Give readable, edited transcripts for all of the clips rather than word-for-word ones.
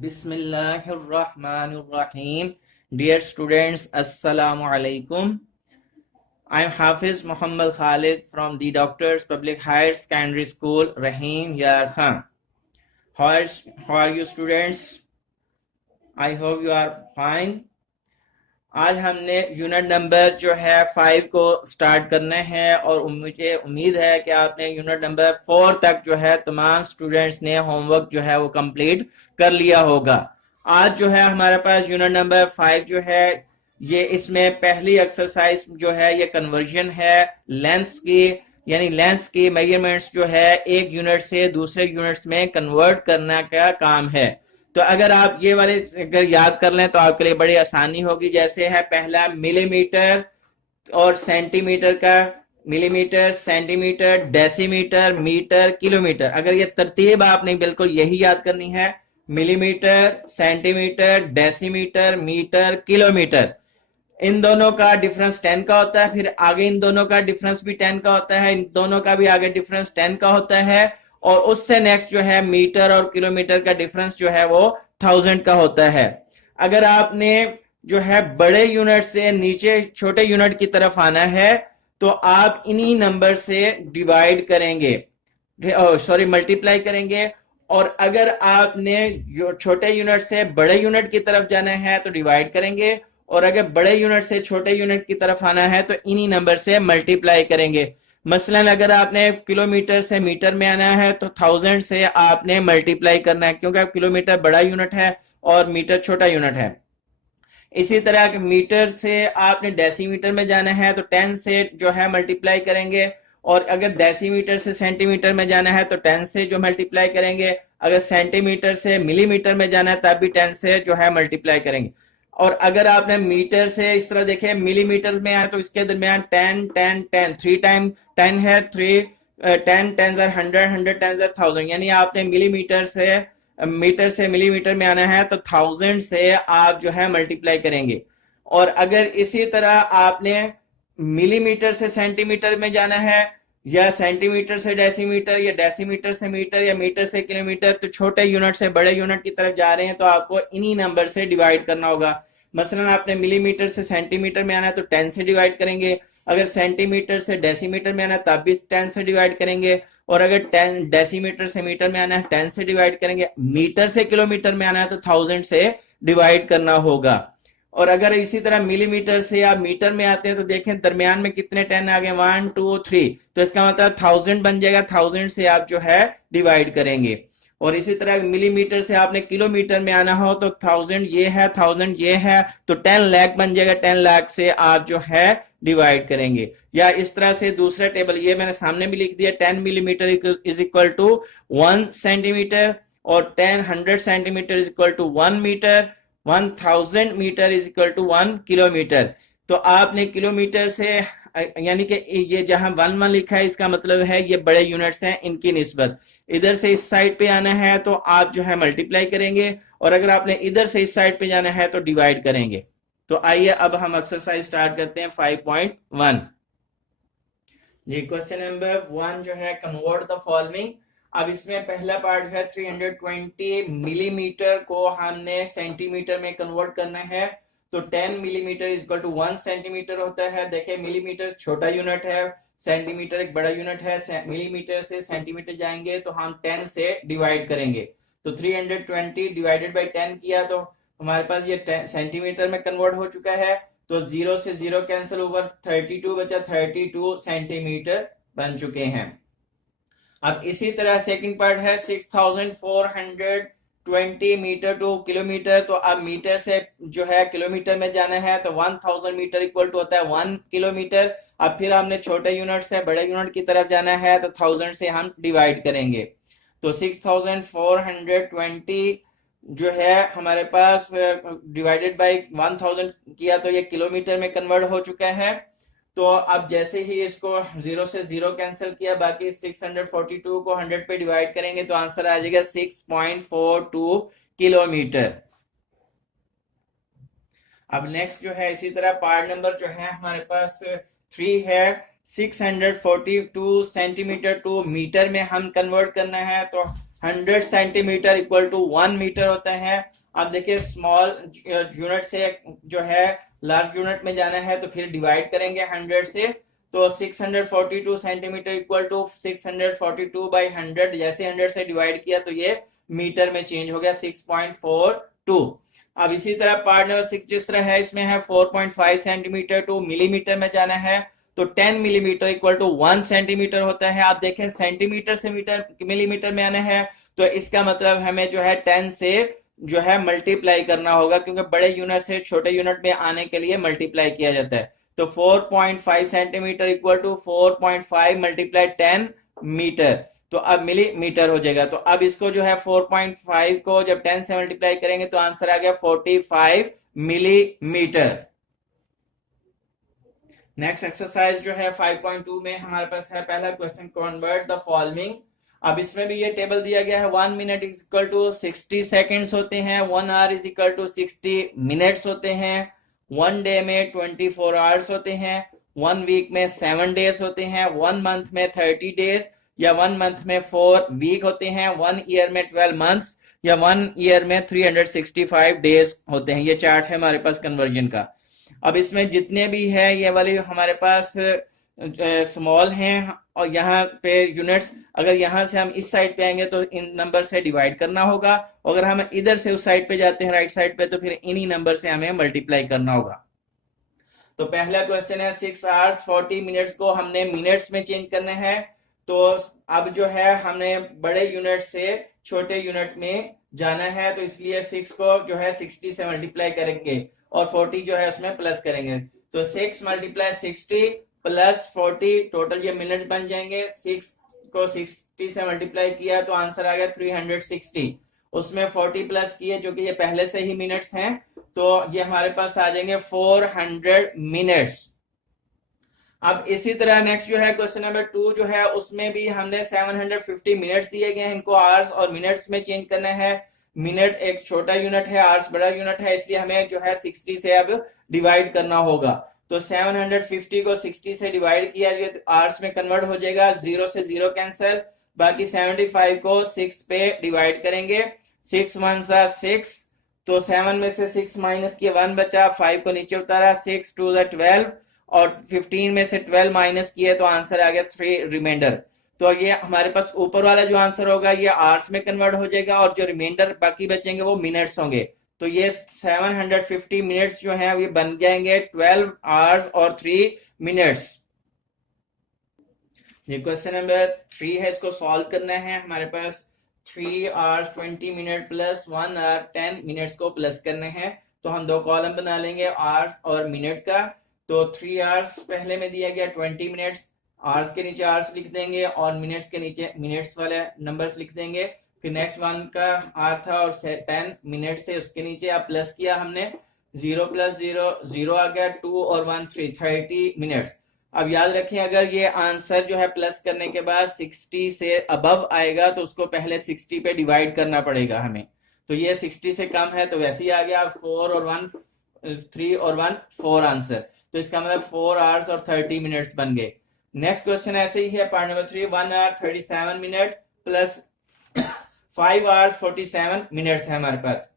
Bismillahirrahmanirrahim. Dear students, Assalamu alaikum. I am Hafiz Muhammad Khalid from the Doctors Public Higher Secondary School, Rahim Yar Khan. How are you students? I hope you are fine. आज हमने unit number जो है 5 को start करना है और मुझे उम्मीद है कि आपने यूनिट नंबर 4 तक जो है तमाम स्टूडेंट्स ने होमवर्क जो है वो कंप्लीट कर लिया होगा। आज जो है हमारे पास यूनिट नंबर 5 जो है ये इसमें पहली एक्सरसाइज जो है ये कन्वर्जन है लेंथ्स की, यानी लेंथ्स की मेजरमेंट्स जो है एक यूनिट से दूसरे यूनिट्स में कन्वर्ट करने का काम है। तो अगर आप ये वाले अगर याद कर लें तो आपके लिए बड़ी आसानी होगी। जैसे है पहला मिलीमीटर और सेंटीमीटर का, millimetre, centimetre, decimetre, metre, kilometre. अगर ये तरतीब आपने बिल्कुल यही याद करनी है, millimetre, centimetre, decimetre, metre, kilometre. इन दोनों का डिफरेंस 10 का होता है, फिर आगे इन दोनों का डिफरेंस भी 10 का होता है, इन दोनों का भी आगे डिफरेंस 10 का होता है, और उससे नेक्स्ट जो है मीटर और किलोमीटर का डिफरेंस जो है वो 1000 का होता है। अगर आपने जो है बड़े यूनिट से नीचे छोटे यूनिट की तरफ आना है तो आप इन्हीं नंबर से डिवाइड करेंगे, सॉरी मल्टीप्लाई करेंगे। और अगर आपने छोटे यूनिट से बड़े यूनिट की तरफ जाना है तो डिवाइड करेंगे, और अगर बड़े यूनिट से छोटे यूनिट की तरफ आना है तो इन्हीं नंबर से मल्टीप्लाई करेंगे। मसलन अगर आपने किलोमीटर से मीटर में आना है तो 1000 से आपने मल्टीप्लाई करना है, क्योंकि किलोमीटर बड़ा यूनिट है और मीटर छोटा यूनिट है। इसी तरह मीटर से आपने डेसीमीटर में जाना है तो 10 से जो है मल्टीप्लाई करेंगे, और अगर डेसीमीटर से सेंटीमीटर में जाना है तो 10 से जो मल्टीप्लाई करेंगे, अगर सेंटीमीटर से मिलीमीटर में जाना है तब भी 10 से जो है मल्टीप्लाई करेंगे। और अगर आपने मीटर से इस तरह देखे मिलीमीटर में आए तो इसके दरमियान 10 10 10 3 टाइम 10 है, 3 10 10 100 100 10 1000, यानी आपने मिलीमीटर से मीटर से मिलीमीटर में आना है तो 1000 से आप जो है मल्टीप्लाई करेंगे। और अगर इसी तरह आपने मिलीमीटर से सेंटीमीटर में जाना है, या सेंटीमीटर से डेसीमीटर, या डेसीमीटर से मीटर, या मीटर से किलोमीटर, तो छोटे यूनिट से बड़े यूनिट की तरफ जा रहे हैं तो आपको इन्हीं नंबर से डिवाइड करना होगा। मसलन आपने मिलीमीटर से सेंटीमीटर में आना है तो 10 से डिवाइड करेंगे, अगर सेंटीमीटर से डेसीमीटर में आना है तब भी 10 से डिवाइड करेंगे, और अगर 10 डेसीमीटर से मीटर में आना है 10 से डिवाइड करेंगे, मीटर से किलोमीटर में आना है तो 1000 से डिवाइड करना होगा। और अगर इसी तरह मिलीमीटर से आप मीटर में आते हैं तो देखें दरमियान में कितने 10 आ गए, 1 2 3, तो इसका मतलब 1000 बन जाएगा, 1000 से आप जो है डिवाइड करेंगे। और इसी तरह मिलीमीटर से आपने किलोमीटर में आना हो तो 1000 ये है, 1000 ये है, तो 10 लाख बन जाएगा, 10 लाख से आप जो है डिवाइड करेंगे। या इस तरह से दूसरा टेबल ये मैंने सामने भी लिख दिया, 10 millimetre is equal to 1 centimetre, और 100 centimetre is equal to 1 metre, 1000 metre is equal to 1 kilometre. तो आपने किलोमीटर से, यानी कि ये जहां 1 लिखा है इसका मतलब है ये बड़े यूनिट्स हैं, इनकी निस्बत इधर से इस साइड पे आना है तो आप जो है मल्टीप्लाई करेंगे, और अगर आपने इधर से इस साइड पे जाना है तो डिवाइड करेंगे। तो आइए अब हम एक्सरसाइज स्टार्ट करते हैं 5.1। ये क्वेश्चन नंबर 1 जो है कन्वर्ट द फॉलोइंग। अब इसमें पहला पार्ट है 320 मिलीमीटर को हमने सेंटीमीटर में कन्वर्ट करना है, तो 10 millimetre is equal to 1 centimetre होता है। देखिए मिलीमीटर छोटा यूनिट है, सेंटीमीटर एक बड़ा यूनिट है, मिलीमीटर से सेंटीमीटर जाएंगे तो हम 10 से डिवाइड करेंगे। तो 320 डिवाइडेड बाई 10 किया तो हमारे पास ये सेंटीमीटर में कन्वर्ट हो चुका है, तो 0 से 0 कैंसिल, ओवर 32 बचा, 32 सेंटीमीटर बन चुके हैं। अब इसी तरह सेकंड पार्ट है 6420 मीटर टू किलोमीटर, तो अब मीटर से जो है किलोमीटर में जाना है तो 1000 मीटर इक्वल टू होता है 1 किलोमीटर। अब फिर हमने छोटे यूनिट से बड़े यूनिट की तरफ जाना है तो 1000 से हम डिवाइड करेंगे। तो 6420 जो है हमारे पास डिवाइडेड बाय 1000 किया तो ये किलोमीटर में कन्वर्ट हो चुका है। तो अब जैसे ही इसको 0 से 0 कैंसिल किया, बाकी 642 को 100 पे डिवाइड करेंगे तो आंसर आ जाएगा 6.42 किलोमीटर। अब नेक्स्ट जो है इसी तरह पार्ट नंबर जो है हमारे पास 3 है, 642 सेंटीमीटर टू मीटर में हम कन्वर्ट करना है, तो 100 सेंटीमीटर इक्वल टू 1 मीटर होता है। अब देखिए स्मॉल यूनिट से जो है लार्ज यूनिट में जाना है तो फिर डिवाइड करेंगे 100 से, तो 642 सेंटीमीटर इक्वल टू 642 बाई 100, जैसे 100 से डिवाइड किया तो ये मीटर में चेंज हो गया 6.42। अब इसी तरह पार्ट नंबर 6 जिस तरह है, इसमें है 4.5 सेंटीमीटर टू मिलीमीटर में जाना है, तो 10 मिलीमीटर इक्वल टू 1 सेंटीमीटर होता है। आप देखें सेंटीमीटर से मीटर मिलीमीटर में आना है तो इसका मतलब हमें जो है 10 से जो है मल्टीप्लाई करना होगा, क्योंकि बड़े यूनिट से छोटे यूनिट में आने के लिए मल्टीप्लाई किया जाता है। तो 4.5 centimetre equal to 4.5 multiply 10 metre, तो अब मिलीमीटर हो जाएगा। तो अब इसको जो है 4.5 को जब 10 से मल्टीप्लाई करेंगे तो आंसर आ गया 45 मिलीमीटर। नेक्स्ट एक्सरसाइज जो है 5.2 में हमारे पास है पहला क्वेश्चन, कन्वर्ट द फॉलोइंग। अब इसमें भी ये टेबल दिया गया है, 1 minute is equal to 60 seconds होते हैं, 1 hour is equal to 60 minutes होते हैं, 1 डे में 24 आवर्स होते हैं, 1 वीक में 7 डेज होते हैं, 1 मंथ में 30 डेज या 1 मंथ में 4 वीक होते हैं, 1 ईयर में 12 मंथ्स या 1 ईयर में 365 डेज होते हैं। ये चार्ट है हमारे पास कन्वर्जन का। अब इसमें जितने भी है ये वाली हमारे पास स्मॉल हैं, और यहाँ पे यूनिट्स, अगर यहाँ से हम इस साइड पे आएंगे तो इन नंबर से डिवाइड करना होगा, अगर हम इधर से उस साइड पे जाते हैं राइट साइड पे तो फिर इन्हीं नंबर से हमें मल्टीप्लाई करना होगा। तो पहला क्वेश्चन है 6 आवर्स 40 मिनट्स को हमने मिनट्स में चेंज करना है। तो अब जो है हमने बड़े यूनिट से छोटे यूनिट में जाना है, तो इसलिए 6 को जो है 60 से मल्टीप्लाई करेंगे और 40 जो है उसमें प्लस करेंगे। तो 6 मल्टीप्लाई 60 प्लस 40, टोटल ये मिनट बन जाएंगे। 6 को 60 से मल्टीप्लाई किया तो आंसर आ गया 360, उसमें 40 प्लस किए जो कि ये पहले से ही मिनट्स हैं, तो ये हमारे पास आ जाएंगे 400 मिनट्स। अब इसी तरह नेक्स्ट जो है क्वेश्चन नंबर 2 जो है उसमें भी हमने 750 मिनट्स दिए गए हैं, इनको आवर्स और मिनट्स में चेंज करना है। मिनट एक छोटा यूनिट है, आवर्स बड़ा यूनिट है, इसलिए हमें जो है 60 से अब डिवाइड करना होगा। तो 750 को 60 से डिवाइड किया ये आवर्स में कन्वर्ट हो जाएगा, 0 से 0 कैंसिल, बाकी 75 को 6 पे डिवाइड करेंगे, 6 1 सा 6, तो 7 में से 6 माइनस किया 1 बचा, 5 को नीचे उतारा, 6 2 12, और 15 में से 12 माइनस किया तो आंसर आ गया 3 रिमाइंडर। तो ये हमारे पास ऊपर वाला जो आंसर होगा ये आवर्स में कन्वर्ट हो जाएगा, और जो रिमाइंडर बाकी बचेंगे वो मिनट्स होंगे। तो ये 750 मिनट्स जो हैं ये बन जाएंगे 12 आवर्स और 3 मिनट्स। ये क्वेश्चन नंबर 3 है, इसको सॉल्व करना है। हमारे पास 3 hours 20 minute plus 1 hour 10 minutes को प्लस करने हैं, तो हम दो कॉलम बना लेंगे आवर्स और मिनट का। तो 3 आवर्स पहले में दिया गया 20 मिनट्स, आवर्स के नीचे आवर्स लिख देंगे और मिनट्स के नीचे मिनट्स वाले नंबर्स लिख देंगे। फिर नेक्स्ट वन का आर था और 10 मिनट से उसके नीचे आप प्लस किया हमने, 0 प्लस 0 0 आ गया, 2 और 1 3 30 मिनट्स। अब याद रखें अगर ये आंसर जो है प्लस करने के बाद 60 से अबव आएगा तो उसको पहले 60 पे डिवाइड करना पड़ेगा हमें। तो ये 60 से कम है तो वैसे ही आ गया 4 और 1 3 और 1 4 आंसर, तो इसका मतलब 4 आवर्स और 30 मिनट्स बन गए। नेक्स्ट क्वेश्चन ऐसे ही है, part number 3, 1 hour 37 minute plus 5 hours 47 minutes है हमारे पास,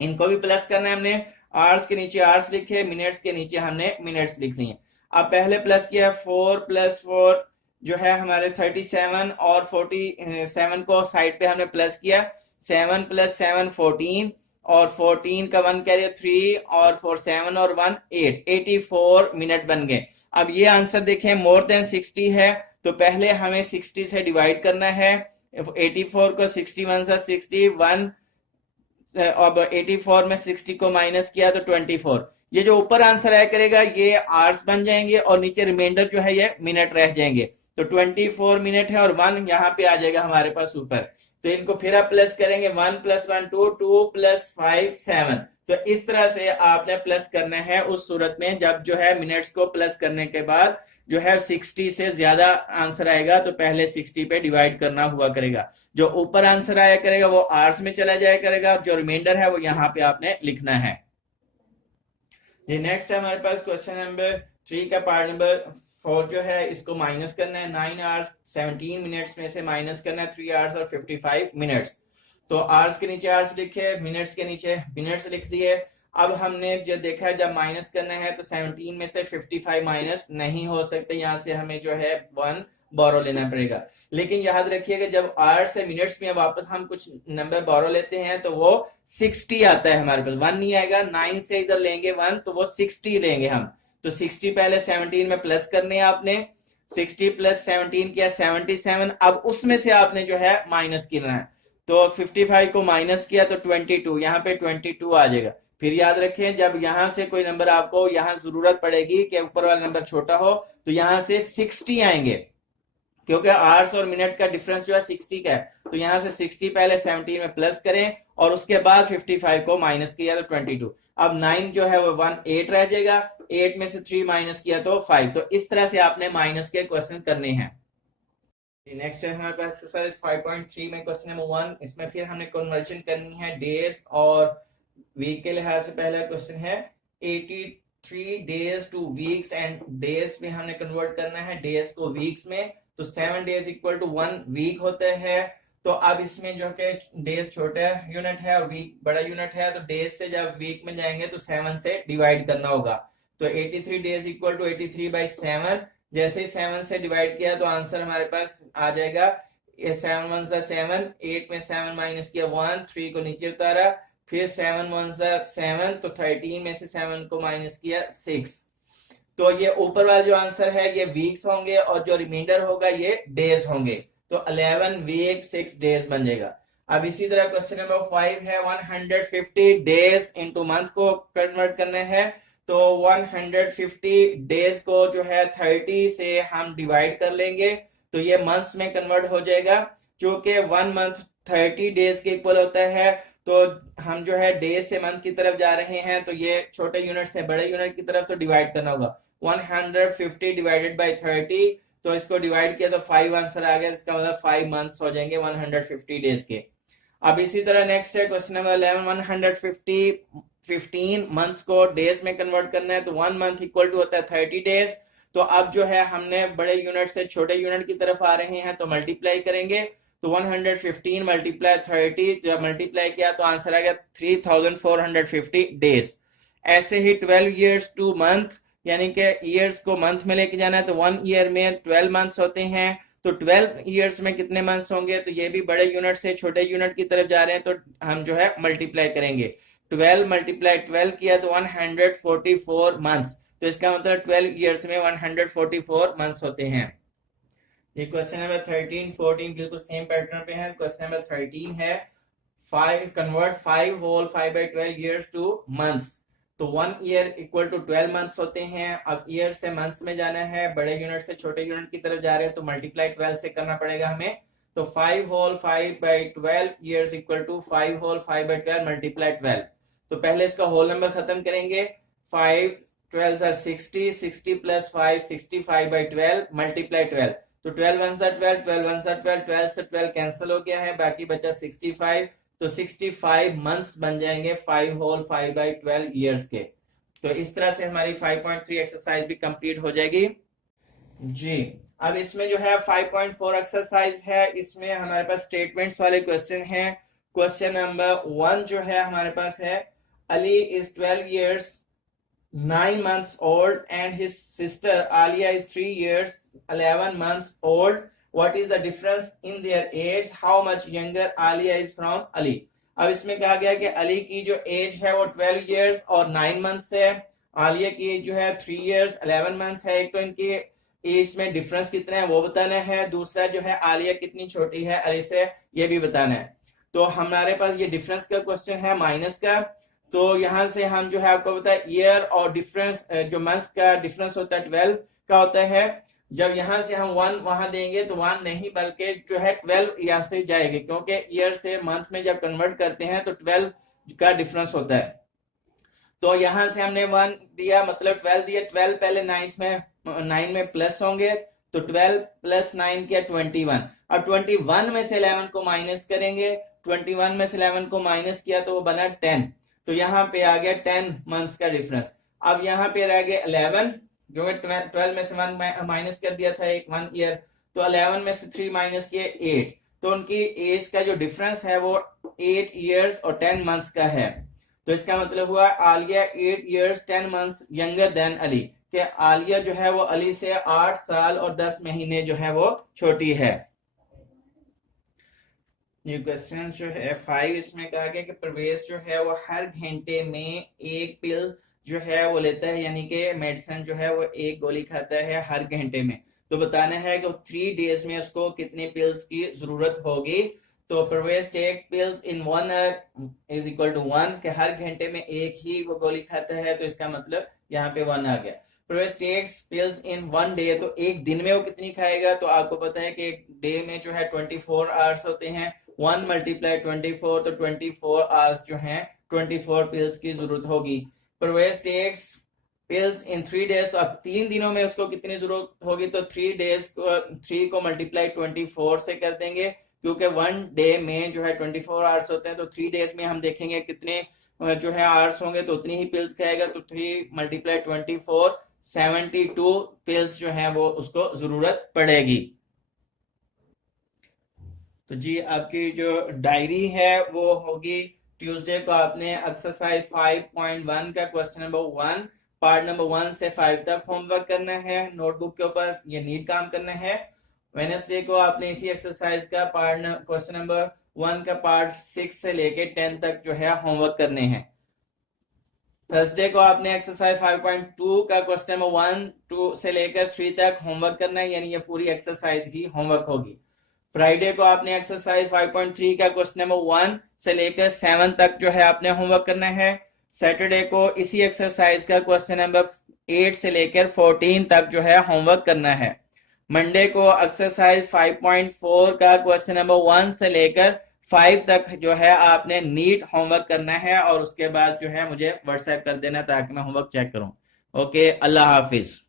इनको भी प्लस करना है हमने। आवर्स के नीचे आवर्स लिखे, मिनट्स के नीचे हमने मिनट्स लिख लिए। अब पहले प्लस किया 4 प्लस 4 जो है हमारे 37 और 47 को साइड पे हमने प्लस किया, 7 प्लस 7 14 और 14 का 1 कैरियर 3 और 4 7 और 1 8, 84 मिनट बन गए। अब ये आंसर देखें मोर देन 60 है, तो पहले हमें 60 से डिवाइड करना है। 84 को 61 से 61, अब 84 में 60 को माइनस किया तो 24। ये जो ऊपर आंसर आया करेगा ये आवर्स बन जाएंगे और नीचे रिमाइंडर जो है ये मिनट रह जाएंगे। तो 24 मिनट है और 1 यहाँ पे आ जाएगा हमारे पास ऊपर, तो इनको फिर आप प्लस करेंगे, 1 प्लस 1 2, 2 प्लस 5 7। तो इस तरह से आपने प्लस करना है उस सूरत में जब जो है मिनट्स को प्लस करने के बाद जो है 60 से ज्यादा आंसर आएगा तो पहले 60 पे डिवाइड करना हुआ करेगा। जो ऊपर आंसर आया करेगा वो आवर्स में चला जाया करेगा, जो रिमाइंडर है वो यहाँ पे आपने लिखना है। ये नेक्स्ट है हमारे पास क्वेश्चन नंबर 3 का पार्ट नंबर 4 जो है इसको माइनस करना है, 9 आवर्स 17 मिनट्स में से माइनस करना है 3 आवर्स और 55 मिनट्स। तो आवर्स के नीचे आवर्स लिखे, मिनट्स के नीचे मिनट्स लिख दिए। अब हमने जो देखा है जब माइनस करना है तो 17 में से 55 माइनस नहीं हो सकते, यहाँ से हमें जो है 1 बोरो लेना पड़ेगा। लेकिन याद रखिएगा जब आवर्स से मिनट्स में वापस हम कुछ नंबर बोरो लेते हैं तो वो 60 आता है हमारे पास, 1 नहीं आएगा। 9 से इधर लेंगे 1 तो वो 60 लेंगे हम। तो 60 पहले 17 में प्लस करने हैं आपने, 60 प्लस 17 किया 77। अब उसमें से आपने जो है माइनस करना है, तो 55 को माइनस किया तो 22, यहाँ पे 22 आ जाएगा। फिर याद रखें जब यहां से कोई नंबर आपको यहां जरूरत पड़ेगी कि ऊपर वाला नंबर छोटा हो तो यहां से 60 आएंगे, क्योंकि आवर्स और मिनट का डिफरेंस जो है 60 का है। तो यहां से 60 पहले 17 में प्लस करें और उसके बाद 55 को माइनस किया तो 22। अब 9 जो है वो 8 रह जाएगा, 8 में से 3 माइनस किया तो 5। तो इस तरह से आपने माइनस के क्वेश्चन करने हैं। नेक्स्ट है हमारे पास एक्सरसाइज 5.3 में क्वेश्चन नंबर 1। इसमें फिर हमने कन्वर्जन करनी है डेज और वीक के लिहाज से। पहला क्वेश्चन है 83 days two weeks and days में हमने कन्वर्ट करना है डेज को वीक्स में। तो 7 डेज इक्वल टू 1 वीक होता है। तो अब इसमें जो कि डेज छोटा यूनिट है और वीक बड़ा यूनिट है, तो डेज से जब वीक में जाएंगे तो 7 से डिवाइड करना होगा। तो 83 डेज इक्वल टू 83/7। जैसे ही 7 से डिवाइड किया तो आंसर हमारे पास आ जाएगा 7 1 7, 8 में 7 माइनस किया 1, 3 को नीचे उतारा, फिर 7 1 7, तो 13 में से 7 को माइनस किया 6। तो ये ऊपर वाला जो आंसर है ये वीक्स होंगे और जो रिमाइंडर होगा ये डेज होंगे। तो 11 वीक 6 डेज बन जाएगा। अब इसी तरह क्वेश्चन नंबर 5 है 150 डेज इनटू मंथ को कन्वर्ट करना है। तो 150 डेज को जो है 30 से हम डिवाइड कर लेंगे तो ये मंथ्स में कन्वर्ट हो जाएगा। क्योंकि 1 मंथ 30 डेज के इक्वल होता है, तो हम जो है डेज से मंथ की तरफ जा रहे हैं तो ये छोटे यूनिट से बड़े यूनिट की तरफ तो डिवाइड करना होगा। 150 डिवाइडेड बाय 30, तो इसको डिवाइड किया तो 5 आंसर आ गया। इसका मतलब 5 मंथ्स हो जाएंगे 150 डेज के। अब इसी तरह नेक्स्ट है क्वेश्चन नंबर 11 15 मंथ्स को डेज में कन्वर्ट करना है। तो 1 मंथ इक्वल टू होता है 30 डेज। तो अब जो है हमने बड़े यूनिट से छोटे यूनिट की तरफ आ रहे हैं तो मल्टीप्लाई करेंगे। तो 115 मल्टीप्लाई 30, जब मल्टीप्लाई किया तो आंसर आ गया 3450 डेज। ऐसे ही 12 ईयर्स टू मंथ, यानी कि ईयर्स को मंथ में लेके जाना है। तो 1 ईयर में 12 मंथ्स होते हैं। तो 12 ईयर्स में कितने मंथ्स होंगे? तो ये भी बड़े यूनिट से छोटे यूनिट की तरफ जा रहे हैं तो हम जो है मल्टीप्लाई करेंगे। 12 मल्टीप्लाई 12 किया तो 144 मंथ्स। तो इसका मतलब 12 ईयर्स में 144 मंथ्स होते हैं। ये क्वेश्चन नंबर 13 14 बिल्कुल सेम पैटर्न पे है। क्वेश्चन नंबर 13 है 5 convert 5 whole 5/12 years to months. तो 1 ईयर इक्वल टू 12 मंथ्स होते हैं। अब ईयर से मंथ्स में जाना है, बड़े यूनिट से छोटे यूनिट की तरफ जा रहे हैं तो मल्टीप्लाई 12 से करना पड़ेगा हमें। तो 5 whole 5/12 years equal to 5 whole 5/12 multiply 12। तो पहले इसका होल नंबर खत्म करेंगे। 5 12 are 60, 60 plus 5 65/12 मल्टीप्लाई 12। तो 12 1 12, 12 1 12, 12 से 12 कैंसिल हो गया है, बाकी बचा 65। तो 65 मंथ्स बन जाएंगे 5 होल 5/12 ईयर्स के। तो इस तरह से हमारी 5.3 एक्सरसाइज भी कंप्लीट हो जाएगी जी। अब इसमें जो है 5.4 एक्सरसाइज है, इसमें हमारे पास स्टेटमेंट्स वाले क्वेश्चन हैं। क्वेश्चन नंबर 1 जो है हमारे पास है Ali is 12 years 9 months old and his sister Alia is 3 years 11 months old. What is the difference in their age? How much younger Alia is from Ali? अब इसमें कहा गया कि अली की जो एज है वो 12 years और 9 months है, आलिया की एज जो है 3 years 11 months है। एक तो इनकी एज में डिफरेंस कितना है वो बताना है, दूसरा जो है आलिया कितनी छोटी है अली से ये भी बताना है। तो हमारे पास ये डिफरेंस का क्वेश्चन है माइनस का। तो यहां से हम जो है आपको पता है ईयर और डिफरेंस जो मंथ्स का डिफरेंस होता है 12 का होता है। जब यहां से हम 1 वहां देंगे तो 1 नहीं बल्कि जो है 12 यहां से जाएंगे, क्योंकि ईयर से मंथ में जब कन्वर्ट करते हैं तो 12 का डिफरेंस होता है। तो यहां से हमने 1 दिया मतलब 12 दिया, 12 पहले 9 में प्लस होंगे तो 12 प्लस 9 किया 21। अब 21 में से 11 को माइनस करेंगे, 21 में से 11 को माइनस किया तो वो बना 10। तो यहाँ पे आ गया 10 मंथ्स का डिफरेंस। अब यहाँ पे रह गए 11 क्योंकि 12 में से 1 माइनस कर दिया था, एक 1 ईयर, तो 11 में से 3 माइनस किए 8, तो उनकी एज का जो डिफरेंस है वो 8 ईयर्स और 10 मंथ्स का है। तो इसका मतलब हुआ Alia 8 years 10 months younger than Ali, कि आलिया जो है वो अली से 8 साल और 10 महीने जो है वो छोटी है। ये क्वेश्चन जो है 5, इसमें कहा गया कि प्रवेश जो है वो हर घंटे में एक पिल जो है वो लेता है, यानी कि मेडिसिन जो है वो एक गोली खाता है हर घंटे में। तो बताना है कि 3 डेज में उसको कितनी पिल्स की जरूरत होगी। तो Pravesh takes pills in 1 hour is equal to 1, कि हर घंटे में एक ही वो गोली खाता है, तो इसका मतलब यहाँ पे 1 आ गया। प्रवेश टेक्स पिल्स इन 1 डे, तो एक दिन में वो कितनी खाएगा, तो आपको पता है कि एक डे में जो है 24 आवर्स होते हैं, 1 मल्टीप्लाई 24, तो 24 आवर्स जो हैं 24 पिल्स की जरूरत होगी। प्रवेश टेक्स पिल्स इन 3 डेज, तो अब 3 दिनों में उसको कितनी जरूरत होगी, तो 3 को मल्टीप्लाई 24 से कर देंगे, क्योंकि 1 डे में जो है 24 आवर्स होते हैं, तो 3 डेज में हम देखेंगे कितने जो है आवर्स होंगे, तो उतनी ही पिल्स खाएगा। तो 3 मल्टीप्लाई 24, 72 पिल्स जो है वो उसको जरूरत पड़ेगी। तो जी आपकी जो डायरी है वो होगी ट्यूसडे को आपने एक्सरसाइज 5.1 का क्वेश्चन नंबर 1 पार्ट नंबर 1 से 5 तक होमवर्क करना है, नोटबुक के ऊपर ये नीट काम करना है। वेडनेसडे को आपने इसी एक्सरसाइज का क्वेश्चन नंबर 1 का पार्ट 6 से लेके 10 तक जो है होमवर्क करने हैं। थर्सडे को आपने एक्सरसाइज 5.2 का क्वेश्चन नंबर 1 2 से लेकर 3 तक होमवर्क करना है, यानी ये पूरी एक्सरसाइज ही होमवर्क होगी। फ्राइडे को आपने एक्सरसाइज 5.3 का क्वेश्चन नंबर 1 से लेकर 7 तक जो है आपने होमवर्क करना है। सैटरडे को इसी एक्सरसाइज का क्वेश्चन नंबर 8 से लेकर 14 तक जो है होमवर्क करना है। मंडे को एक्सरसाइज 5.4 का क्वेश्चन नंबर 1 से लेकर 5 तक जो है आपने नीट होमवर्क करना है, और उसके बाद जो है मुझे व्हाट्सएप कर देना ताकि मैं होमवर्क चेक करूं। ओके, अल्लाह हाफिज।